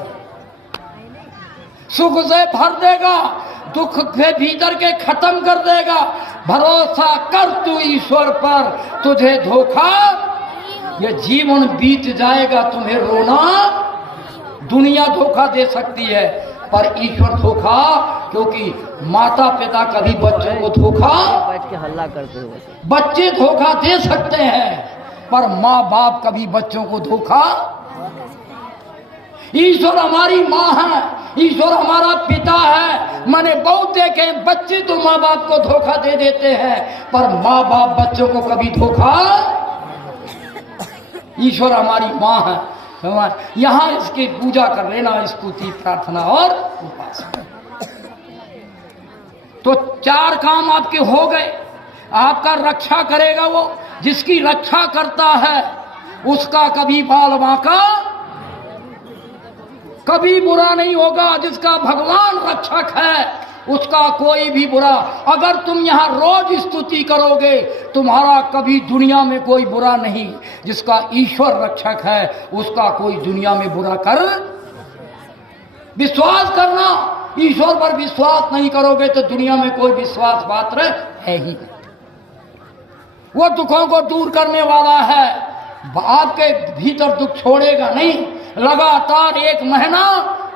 सुख से भर देगा, दुख के भीतर के खत्म कर देगा। भरोसा कर तू ईश्वर पर, तुझे धोखा, ये जीवन बीत जाएगा, तुम्हें रोना। दुनिया धोखा दे सकती है, पर ईश्वर धोखा, क्योंकि माता पिता कभी बच्चों को धोखा, बैठ के हल्ला करते हो, बच्चे धोखा दे सकते हैं, पर माँ बाप कभी बच्चों को धोखा। ईश्वर हमारी माँ है, ईश्वर हमारा पिता है। मैंने बहुत देखे बच्चे तो माँ बाप को धोखा दे देते हैं, पर माँ बाप बच्चों को कभी धोखा। ईश्वर हमारी माँ है। यहाँ इसकी पूजा कर लेना, स्तुति, प्रार्थना और उपासना। तो 4 काम आपके हो गए। आपका रक्षा करेगा वो, जिसकी रक्षा करता है उसका कभी बाल बांका, कभी बुरा नहीं होगा। जिसका भगवान रक्षक है उसका कोई भी बुरा, अगर तुम यहाँ रोज स्तुति करोगे, तुम्हारा कभी दुनिया में कोई बुरा नहीं। जिसका ईश्वर रक्षक है उसका कोई दुनिया में बुरा कर। विश्वास करना, ईश्वर पर विश्वास नहीं करोगे तो दुनिया में कोई विश्वास पात्र है ही। वो दुखों को दूर करने वाला है, आपके भीतर दुख छोड़ेगा नहीं। लगातार 1 महीना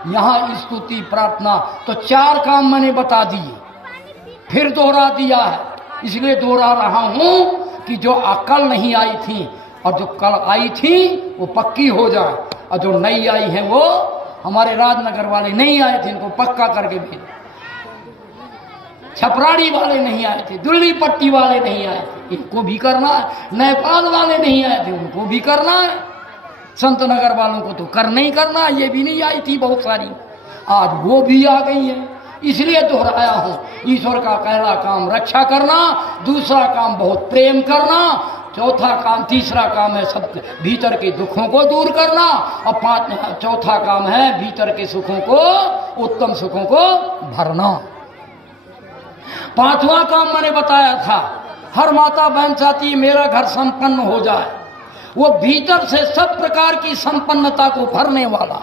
यहाँ स्तुति, प्रार्थना। तो 4 काम मैंने बता दिए, फिर दोहरा दिया है। इसलिए दोहरा रहा हूं कि जो अकल नहीं आई थी और जो कल आई थी वो पक्की हो जाए, और जो नई आई है वो हमारे राजनगर वाले नहीं आए थे, इनको पक्का करके भेज। छपराड़ी वाले नहीं आए थे, दिल्ली पट्टी वाले नहीं आए थे, इनको भी करना है। नेपाल वाले नहीं आए थे, उनको भी करना है। संत नगर वालों को तो करना ही करना, ये भी नहीं आई थी बहुत सारी, आज वो भी आ गई है। इसलिए दोहराया हूं, ईश्वर का पहला काम रक्षा करना, दूसरा काम बहुत प्रेम करना, चौथा काम, तीसरा काम है सब भीतर के दुखों को दूर करना, और चौथा काम है भीतर के सुखों को, उत्तम सुखों को भरना। 5वां काम मैंने बताया था, हर माता बहन चाहती है मेरा घर संपन्न हो जाए। वो भीतर से सब प्रकार की संपन्नता को भरने वाला।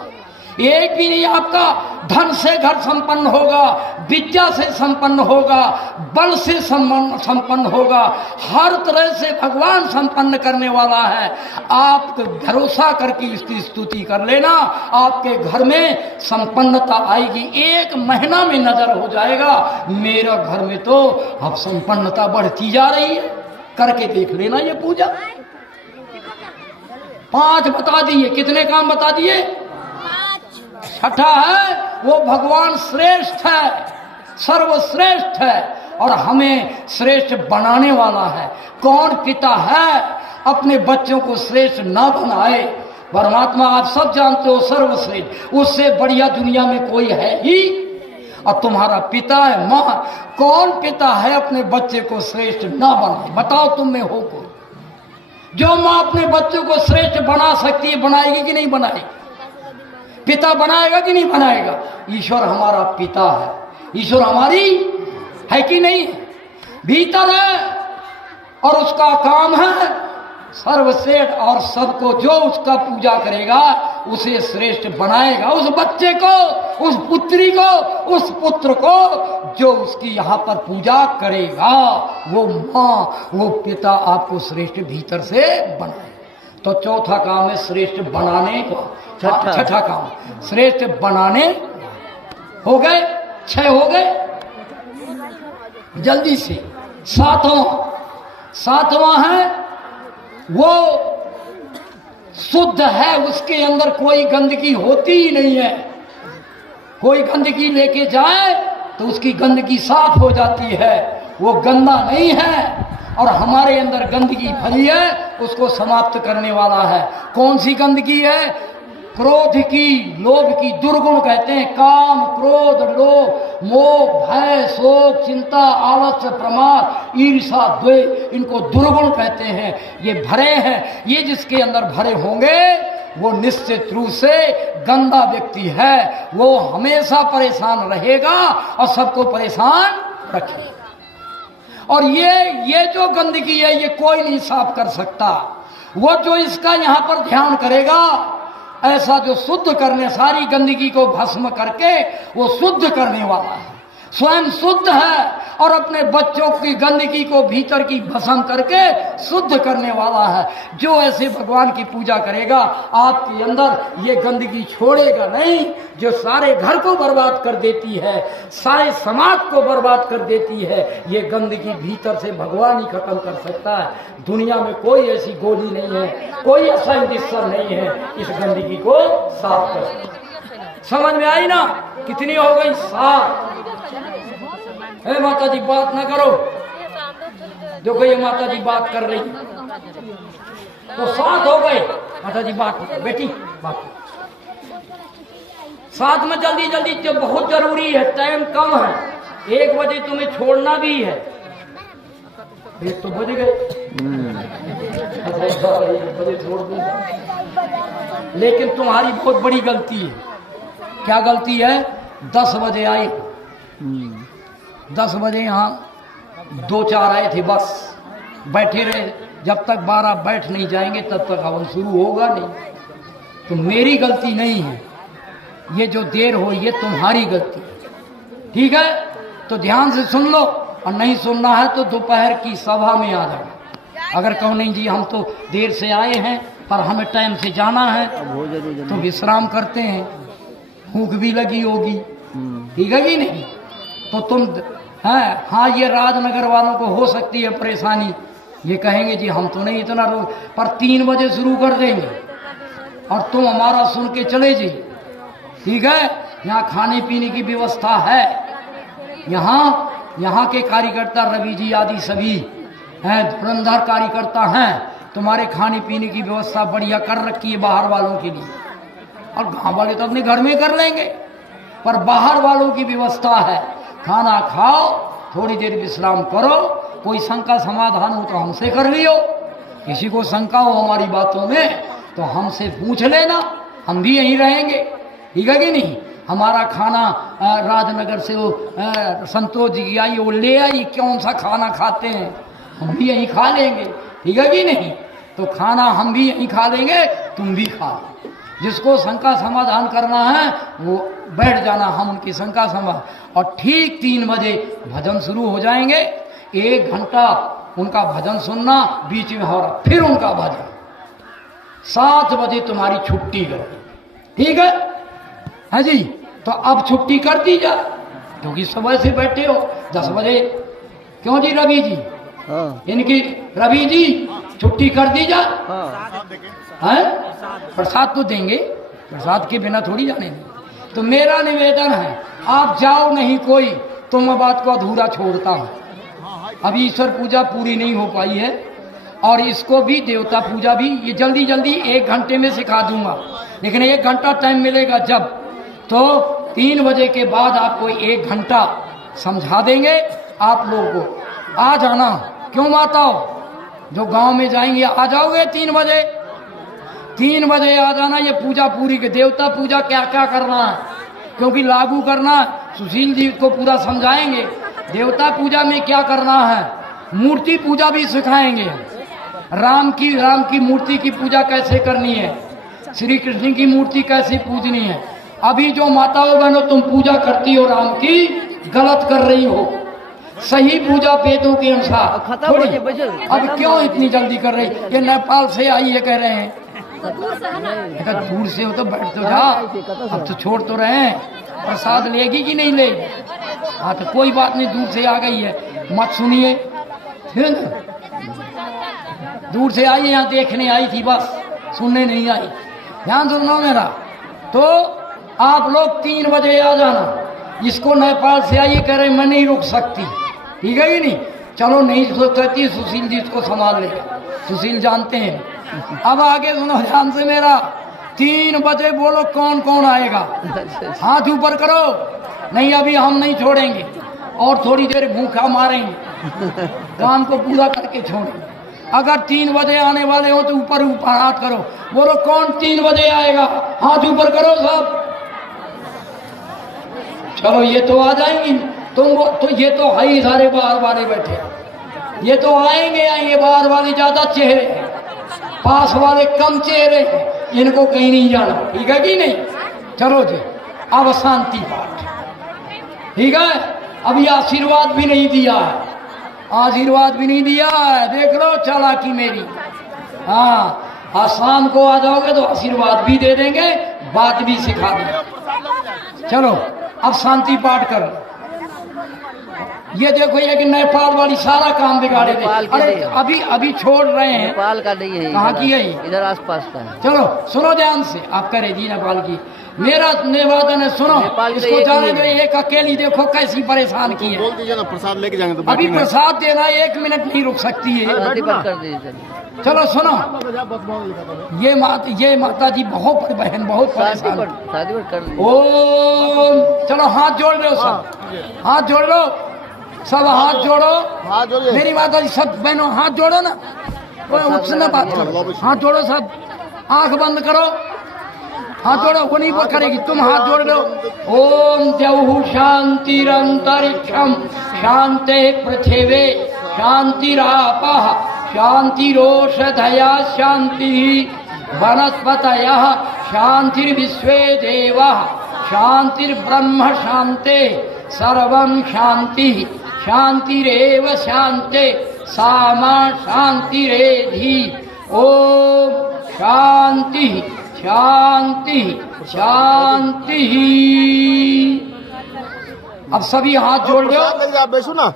एक भी नहीं आपका धन से घर संपन्न होगा, विद्या से संपन्न होगा, बल से संपन्न होगा, हर तरह से भगवान संपन्न करने वाला है। आप भरोसा करके इसकी स्तुति कर लेना, आपके घर में संपन्नता आएगी। 1 महीना में नजर हो जाएगा, मेरा घर में तो अब संपन्नता बढ़ती जा रही है। करके देख लेना ये पूजा। 5 बता दिए, कितने काम बता दिए? 6ठा है, वो भगवान श्रेष्ठ है, सर्वश्रेष्ठ है, और हमें श्रेष्ठ बनाने वाला है। कौन पिता है अपने बच्चों को श्रेष्ठ ना बनाए? परमात्मा आप सब जानते हो, सर्वश्रेष्ठ, उससे बढ़िया दुनिया में कोई है ही। और तुम्हारा पिता है, माँ। कौन पिता है अपने बच्चे को श्रेष्ठ ना बनाए? बताओ तुम में हो कोई? जो माँ अपने बच्चों को श्रेष्ठ बना सकती है, बनाएगी कि नहीं बनाएगी? पिता बनाएगा कि नहीं बनाएगा? ईश्वर हमारा पिता है, ईश्वर हमारी है कि नहीं? भीतर है और उसका काम है सर्वश्रेष्ठ, और सबको जो उसका पूजा करेगा उसे श्रेष्ठ बनाएगा। उस बच्चे को, उस पुत्री को, उस पुत्र को जो उसकी यहाँ पर पूजा करेगा, वो माँ, वो पिता आपको श्रेष्ठ भीतर से बनाए। तो चौथा काम है श्रेष्ठ बनाने का। छठा काम श्रेष्ठ बनाने। हो गए 6 हो गए, जल्दी से। सातवां है वो शुद्ध है, उसके अंदर कोई गंदगी होती ही नहीं है। कोई गंदगी लेके जाए तो उसकी गंदगी साफ हो जाती है, वो गंदा नहीं है। और हमारे अंदर गंदगी भरी है, उसको समाप्त करने वाला है। कौन सी गंदगी है? क्रोध की, लोभ की, दुर्गुण कहते हैं। काम, क्रोध, लोभ, मोह, भय, शोक, चिंता, आलस्य, प्रमाद, ईर्षा, द्वेष, इनको दुर्गुण कहते हैं। ये भरे हैं। ये जिसके अंदर भरे होंगे वो निश्चित रूप से गंदा व्यक्ति है। वो हमेशा परेशान रहेगा और सबको परेशान रखेगा। और ये जो गंदगी है ये कोई नहीं साफ कर सकता। वो जो इसका यहाँ पर ध्यान करेगा, ऐसा जो शुद्ध करने, सारी गंदगी को भस्म करके वो शुद्ध करने वाला है, स्वयं शुद्ध है और अपने बच्चों की गंदगी को भीतर की भस्म करके शुद्ध करने वाला है। जो ऐसे भगवान की पूजा करेगा, आपके अंदर ये गंदगी छोड़ेगा नहीं, जो सारे घर को बर्बाद कर देती है, सारे समाज को बर्बाद कर देती है। ये गंदगी भीतर से भगवान ही खत्म कर सकता है। दुनिया में कोई ऐसी गोली नहीं है, कोई ऐसा इंजेक्शन नहीं है इस गंदगी को साफ कर। समझ में आई ना? कितनी हो गई? 7। हे माता जी बात ना करो, देखो ये माता जी बात कर रही, तो 7 हो गए। माता जी बात बेटी बात 7 में जल्दी जल्दी, जो बहुत जरूरी है, टाइम कम है। 1 बजे तुम्हें छोड़ना भी है। 1 तो बज गए, 1 बजे छोड़ दूंगा। लेकिन तुम्हारी बहुत बड़ी गलती है। क्या गलती है? 10 बजे आए, 10 बजे यहाँ 2-4 आए थे, बस बैठे रहे। जब तक 12 बैठ नहीं जाएंगे तब तक हवन शुरू होगा नहीं। तो मेरी गलती नहीं है, ये जो देर हो ये तुम्हारी गलती। ठीक है, तो ध्यान से सुन लो, और नहीं सुनना है तो दोपहर की सभा में आ जाओ। अगर कहो नहीं जी हम तो देर से आए हैं पर हमें टाइम से जाना है, तो विश्राम करते हैं, भूख भी लगी होगी, ठीक है कि नहीं? तो तुम हाँ, ये राजनगर वालों को हो सकती है परेशानी, ये कहेंगे जी हम तो नहीं इतना रोज, पर 3 बजे शुरू कर देंगे और तुम हमारा सुन के चले जी। ठीक है, यहाँ खाने पीने की व्यवस्था है। यहाँ के कार्यकर्ता रवि जी आदि सभी हैं, धुरंधर कार्यकर्ता हैं, तुम्हारे खाने पीने की व्यवस्था बढ़िया कर रखी है बाहर वालों के लिए। और गांव वाले तो अपने घर में कर लेंगे, पर बाहर वालों की व्यवस्था है। खाना खाओ, थोड़ी देर विश्राम करो, कोई शंका समाधान हो तो हमसे कर लियो, किसी को शंका हो हमारी बातों में तो हमसे पूछ लेना, हम भी यहीं रहेंगे। ठीक है कि नहीं? हमारा खाना राजनगर से वो संतोष जी की आई, वो ले आई, कौन सा खाना खाते हैं, हम भी यहीं खा लेंगे। ठीक है कि नहीं? तो खाना हम भी यहीं खा लेंगे, तुम भी खा लो। जिसको शंका समाधान करना है वो बैठ जाना, हम उनकी शंका समाधान। और ठीक 3 बजे भजन शुरू हो जाएंगे, 1 घंटा उनका भजन सुनना, बीच में हो रहा फिर उनका भजन। 7 बजे तुम्हारी छुट्टी कर दी। ठीक है जी? तो अब छुट्टी कर दी जा, क्योंकि सुबह से बैठे हो 10 बजे। क्यों जी रवि जी? इनकी रवि जी छुट्टी कर दी जा। है प्रसाद तो देंगे, प्रसाद के बिना थोड़ी जाने देंगे। तो मेरा निवेदन है आप जाओ नहीं कोई, तो मैं बात को अधूरा छोड़ता हूँ। अभी ईश्वर पूजा पूरी नहीं हो पाई है, और इसको भी देवता पूजा भी ये जल्दी जल्दी 1 घंटे में सिखा दूंगा। लेकिन 1 घंटा टाइम मिलेगा जब, तो 3 बजे के बाद आपको 1 घंटा समझा देंगे। आप लोगों को आ जाना। क्यों माताओं जो गांव में जाएंगे आ जाओगे 3 बजे? 3 बजे आ जाना। ये पूजा पूरी के देवता पूजा क्या क्या करना है, क्योंकि लागू करना सुशील जी को पूरा समझाएंगे। देवता पूजा में क्या करना है, मूर्ति पूजा भी सिखाएंगे। राम की मूर्ति की पूजा कैसे करनी है, श्री कृष्ण की मूर्ति कैसे पूजनी है। अभी जो माताओं बहनों तुम पूजा करती हो राम की, गलत कर रही हो। सही पूजा वेदों के अनुसार थोड़ी। अब क्यों इतनी जल्दी कर रही, ये नेपाल से आई है कह रहे हैं। अगर दूर से हो तो बैठ तो जा, अब तो छोड़ तो रहे हैं। प्रसाद लेगी कि नहीं लेगी? हाँ तो कोई बात नहीं, दूर से आ गई है, मत सुनिए, ठीक है? दूर से आई है, यहाँ देखने आई थी, बस सुनने नहीं आई। ध्यान सुनो मेरा। तो आप लोग 3 बजे आ जाना। इसको नेपाल से आई कह रहे मैं नहीं रुक सकती, ठीक है कि नहीं? चलो नहीं रुक सकती, सुशील जी इसको संभाल लेगा, सुशील जानते हैं। अब आगे सुनो ध्यान से मेरा। 3 बजे बोलो कौन कौन आएगा, हाथ ऊपर करो। नहीं अभी हम नहीं छोड़ेंगे, और थोड़ी देर भूखा मारेंगे, काम को पूरा करके छोड़ेंगे। अगर 3 बजे आने वाले हो तो ऊपर ऊपर हाथ करो, बोलो कौन 3 बजे आएगा, हाथ ऊपर करो सब। चलो ये तो आ जाएंगी, तुम तो ये तो है ही सारे बाहर वाले बैठे, ये तो आएंगे। बाहर वाले ज्यादा चेहरे, पास वाले कम चेहरे, इनको कहीं नहीं जाना, ठीक है कि नहीं? चलो जी अब शांति पाठ, ठीक है? अभी आशीर्वाद भी नहीं दिया है, आशीर्वाद भी नहीं दिया है, देख लो चालाकी मेरी। हाँ आज शाम को आ जाओगे तो आशीर्वाद भी दे देंगे, बात भी सिखा देंगे। चलो अब शांति पाठ करो। ये देखो ये कि नेपाल वाली सारा काम बिगाड़े थे। अरे अभी छोड़ रहे हैं। नेपाल का नहीं है, कहाँ की है? इधर आसपास का है। चलो सुनो ध्यान से, आप करे जी नेपाल की। मेरा निवेदन है, सुनो इसको जाने दो। एक अकेली देखो कैसी परेशान की है। बोल दीजिए ना, प्रसाद लेके जाएंगे तो अभी प्रसाद देना 1 मिनट नहीं रुक सकती है। कर दीजिए। चलो सुनो, ये माता जी बहुत बहन बहुत परेशान। ओम चलो हाथ जोड़ लो सब, हाथ जोड़ लो सब, हाथ जोड़ो। मेरी माता जी सब बहनों हाथ जोड़ो ना, कोई उससे बात करो, हाथ जोड़ो सब, आंख बंद करो, हाथ जोड़ो। वो नहीं करेगी, तुम हाथ जोड़ लो। ओम द्यौः शांतिरंतरिक्षम शांते पृथिवे शांतिरापः शांतिरोषधया शांति वनस्पतयः शांतिर्विश्वे देवाः शांतिर्ब्रह्म शांते सर्वं शांति शांतिरेव शांते सामा शांतिरेधि। ओम शांति शांति शांति। अब सभी हाथ जोड़ दो, बैठो ना।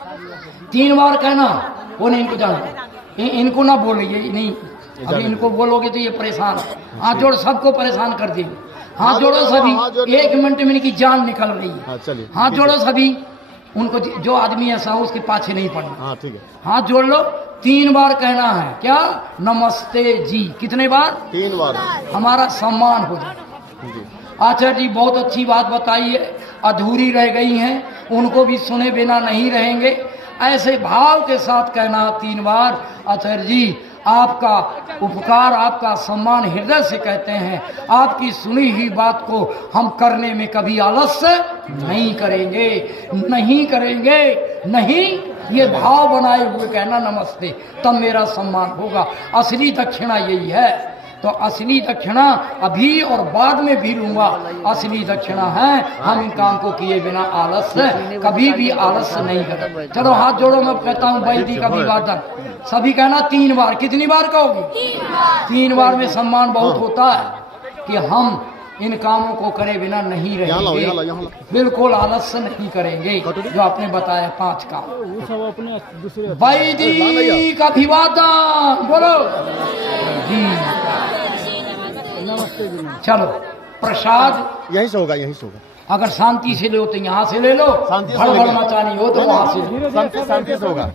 3 बार कहना। वो नहीं, इनको जानते, इनको ना बोलिए, नहीं अभी इनको बोलोगे तो ये परेशान है। हाथ जोड़, सबको परेशान कर देंगे। हाथ जोड़ो सभी, 1 मिनट में इनकी जान निकल रही है। हाथ जोड़ो सभी, उनको जो आदमी ऐसा हो उसके पाछे नहीं पड़ना। हाँ ठीक है, हाथ जोड़ लो। 3 बार कहना है, क्या? नमस्ते जी। कितने बार? 3 बार। हमारा सम्मान हो जाए। आचार्य जी बहुत अच्छी बात बताई है, अधूरी रह गई हैं, उनको भी सुने बिना नहीं रहेंगे। ऐसे भाव के साथ कहना 3 बार। आचार्य जी आपका उपकार, आपका सम्मान हृदय से कहते हैं। आपकी सुनी हुई बात को हम करने में कभी आलस्य नहीं करेंगे, नहीं करेंगे, नहीं। ये भाव बनाए हुए कहना नमस्ते, तब मेरा सम्मान होगा। असली दक्षिणा यही है। तो असली दक्षिणा अभी और बाद में भी लूंगा। असली दक्षिणा है हम इन काम को किए बिना आलस्य, कभी भी आलस्य नहीं करें। चलो हाथ जोड़ो, मैं कहता हूँ वैदिक अभिवादन। सभी कहना 3 बार। कितनी बार कहोगी? 3 बार में सम्मान बहुत होता है कि हम इन कामों को करे बिना नहीं रहेंगे, बिल्कुल आलस्य नहीं करेंगे। जो आपने बताया 5 काम। वैदिक अभिवादन बोलो जी। चलो प्रसाद यहीं से होगा, यहीं से होगा। अगर शांति से लो तो यहाँ से ले लो, शांति से हड़बड़ मचानी हो तो वहाँ से। शांति से होगा।